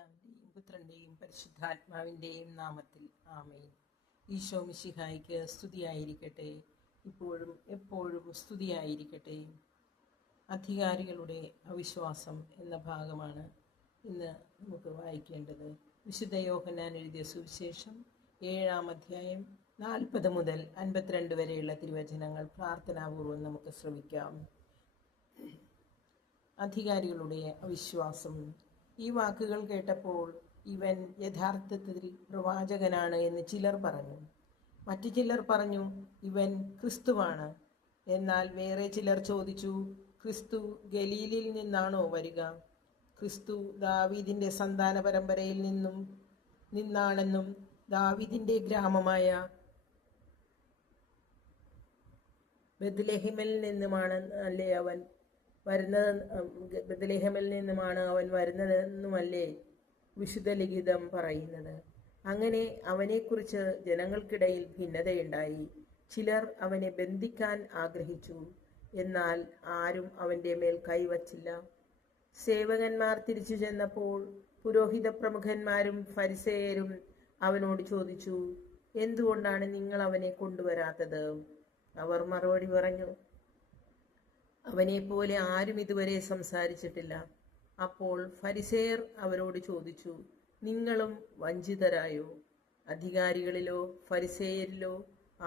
പിതാവിൻ്റെയും പുത്രൻ്റെയും പരിശുദ്ധാത്മാവിൻ്റെയും നാമത്തിൽ ആമേൻ. ഈശോ മിശിഹായ്ക്ക് സ്തുതിയായിരിക്കട്ടെ, ഇപ്പോഴും എപ്പോഴും സ്തുതിയായിരിക്കട്ടെ. അധികാരികളുടെ അവിശ്വാസം എന്ന ഭാഗമാണ് ഇന്ന് നമുക്ക് വായിക്കേണ്ടത്. വിശുദ്ധ യോഹന്നാൻ എഴുതിയ സുവിശേഷം 7-ാം അധ്യായം 40 മുതൽ 52 വരെയുള്ള തിരുവചനങ്ങൾ പ്രാർത്ഥനാപൂർവ്വം നമുക്ക് ശ്രമിക്കാം. അധികാരികളുടെ അവിശ്വാസം. ഈ വാക്കുകൾ കേട്ടപ്പോൾ ഇവൻ യഥാർത്ഥത്തിൽ പ്രവാചകനാണ് എന്ന് ചിലർ പറഞ്ഞു. മറ്റു ചിലർ പറഞ്ഞു, ഇവൻ ക്രിസ്തുവാണ്. എന്നാൽ വേറെ ചിലർ ചോദിച്ചു, ക്രിസ്തു ഗലീലിൽ നിന്നാണോ വരിക? ക്രിസ്തു ദാവീദിന്റെ സന്താന പരമ്പരയിൽ നിന്നാണെന്നും ദാവീദിന്റെ ഗ്രാമമായ ബെത്ലഹേമിൽ നിന്നുമാണ് അവൻ വരുന്നതെന്നുമല്ലേ വിശുദ്ധ ലിഖിതം പറയുന്നത്. അങ്ങനെ അവനെക്കുറിച്ച് ജനങ്ങൾക്കിടയിൽ ഭിന്നതയുണ്ടായി. ചിലർ അവനെ ബന്ധിക്കാൻ ആഗ്രഹിച്ചു, എന്നാൽ ആരും അവന്റെ മേൽ കൈവച്ചില്ല. സേവകന്മാർ തിരിച്ചു ചെന്നപ്പോൾ പുരോഹിത പ്രമുഖന്മാരും ഫരിസേയരും അവനോട് ചോദിച്ചു, എന്തുകൊണ്ടാണ് നിങ്ങൾ അവനെ കൊണ്ടുവരാത്തത്? അവർ മറുപടി പറഞ്ഞു, അവനെപ്പോലെ ആരും ഇതുവരെ സംസാരിച്ചിട്ടില്ല. അപ്പോൾ ഫരിസേയർ അവരോട് ചോദിച്ചു, നിങ്ങളും വഞ്ചിതരായോ? അധികാരികളിലോ ഫരിസേയരിലോ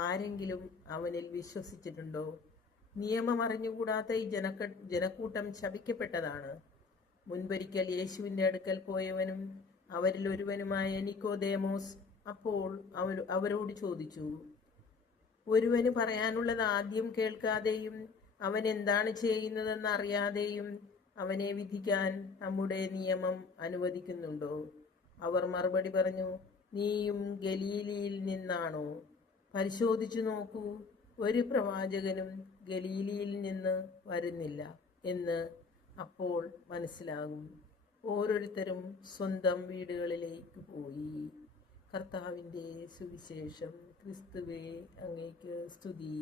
ആരെങ്കിലും അവനിൽ വിശ്വസിച്ചിട്ടുണ്ടോ? നിയമം അറിഞ്ഞുകൂടാത്ത ഈ ജനക്കൂട്ടം ശപിക്കപ്പെട്ടതാണ്. മുൻപൊരിക്കൽ യേശുവിൻ്റെ അടുക്കൽ പോയവനും അവരിൽ ഒരുവനുമായ നിക്കോദേമോസ് അപ്പോൾ അവരോട് ചോദിച്ചു, ഒരുവന് പറയാനുള്ളത് ആദ്യം കേൾക്കാതെയും അവൻ എന്താണ് ചെയ്യുന്നതെന്ന് അറിയാതെയും അവനെ വിധിക്കാൻ നമ്മുടെ നിയമം അനുവദിക്കുന്നുണ്ടോ? അവർ മറുപടി പറഞ്ഞു, നീയും ഗലീലിയിൽ നിന്നാണോ? പരിശോധിച്ചു നോക്കൂ, ഒരു പ്രവാചകനും ഗലീലിയിൽ നിന്ന് വരുന്നില്ല എന്ന് അപ്പോൾ മനസ്സിലാകും. ഓരോരുത്തരും സ്വന്തം വീടുകളിലേക്ക് പോയി. കർത്താവിൻ്റെ സുവിശേഷം. ക്രിസ്തുവേ, അങ്ങേക്ക് സ്തുതി.